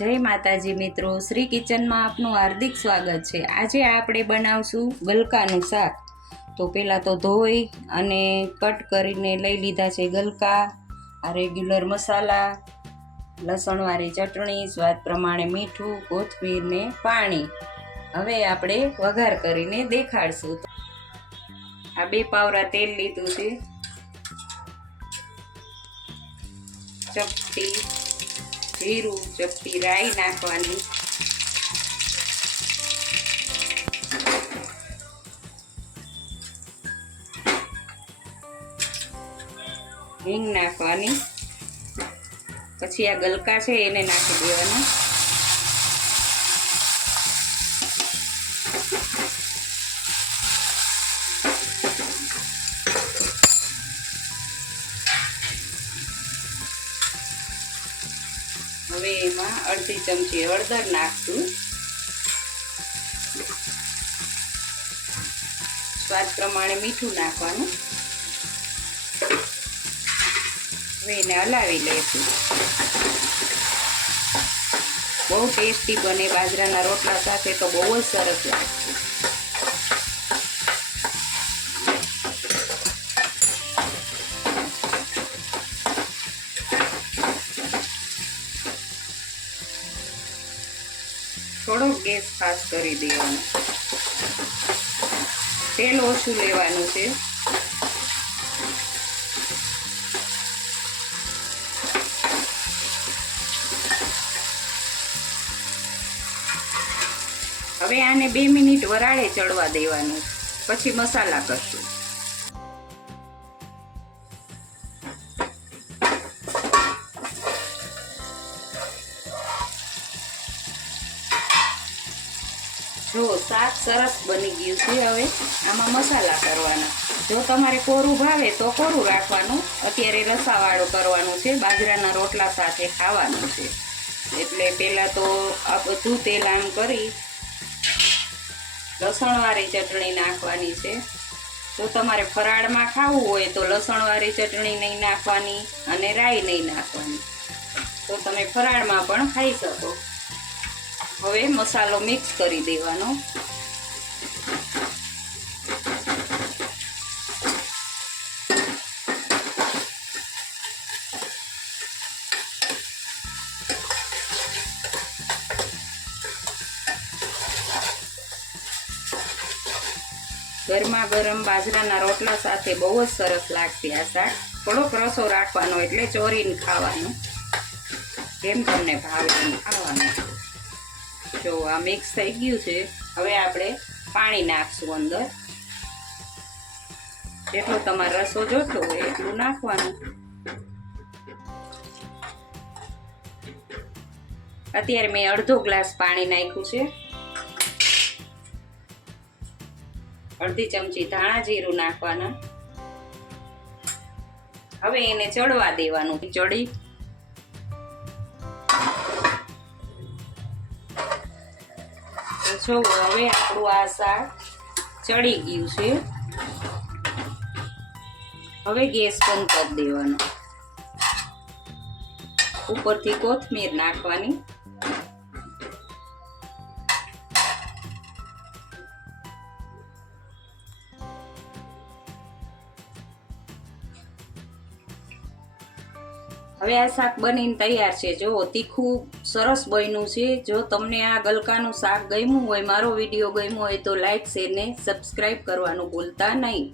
જય માતાજી મિત્રો, શ્રી કિચનમાં આપનું હાર્દિક સ્વાગત છે। આજે આપણે બનાવશું ગલકાનું શાક। તો પહેલાં તો ધોઈ અને કટ કરીને લઈ લીધા છે ગલકા, આ રેગ્યુલર મસાલા, લસણવાળી ચટણી, સ્વાદ પ્રમાણે મીઠું, કોથમીર ને પાણી। હવે આપણે વઘાર કરીને દેખાડશું। આ 2 પાવરા તેલ લીધું છે, ચપટી જીરું, ચપટી રાઈ નાખવાની, હિંગ નાખવાની, પછી આ ગલકા છે એને નાખી દેવાના। હવે એમાં અડધી ચમચી હળદર નાખશું, સ્વાદ પ્રમાણે મીઠું નાખવાનું। હવે એને હલાવી લઈશું। બહુ ટેસ્ટી બને, બાજરાના રોટલા સાથે તો બહુ જ સરસ લાગશે। થોડો ગેસ ફાસ્ટ કરી દેવાનો, તેલ ઓછું લેવાનું છે। હવે આને 2 મિનિટ વરાળે ચડવા દેવાનું, પછી મસાલા કરશું। જો શાક સરસ બની ગયું છે। હવે આમાં મસાલા કરવાના। જો તમારે કોરું ભાવે તો કોરું રાખવાનું, અત્યારે રસાવાળું કરવાનું છે, બાજરાના રોટલા સાથે ખાવાનું છે। એટલે પહેલાં તો આ બધું તેલ આમ કરી લસણવાળી ચટણી નાખવાની છે। જો તમારે ફરાળમાં ખાવું હોય તો લસણવાળી ચટણી નહીં નાખવાની અને રાઈ નહીં નાખવાની, તો તમે ફરાળમાં પણ ખાઈ શકો। હવે મસાલો મિક્સ કરી દેવાનો। ગરમા ગરમ બાજરાના રોટલા સાથે બહુ જ સરસ લાગશે આ શાક। થોડોક રસો રાખવાનો, એટલે ચોરીને ખાવાનું, જેમ તમને ભાવે એમ ખાવાનું। જો આ મિક્સ થઈ ગયું છે। હવે આપણે પાણી નાખશું અંદર, જેટલો તમારે રસો જોતો હોય એટલું નાખવાનું। અત્યારે મેં અડધો ગ્લાસ પાણી નાખ્યું છે। અડધી ચમચી ધાણા જીરું નાખવાના। હવે એને ચડવા દેવાનું, ચડી જો હવે આપણું આ શાક ચડી ગયું છે। હવે ગેસ બંધ કરી દેવાનો, ઉપરથી કોથમીર નાખવાની। હવે આ શાક બનીને તૈયાર છે। જો તીખું સરસ બન્યું છે। જો તમને આ ગલકાનું શાક ગમ્યું હોય, મારો વિડીયો ગમ્યો હોય તો લાઈક, શેર ને સબસ્ક્રાઈબ કરવાનું ભૂલતા નહીં।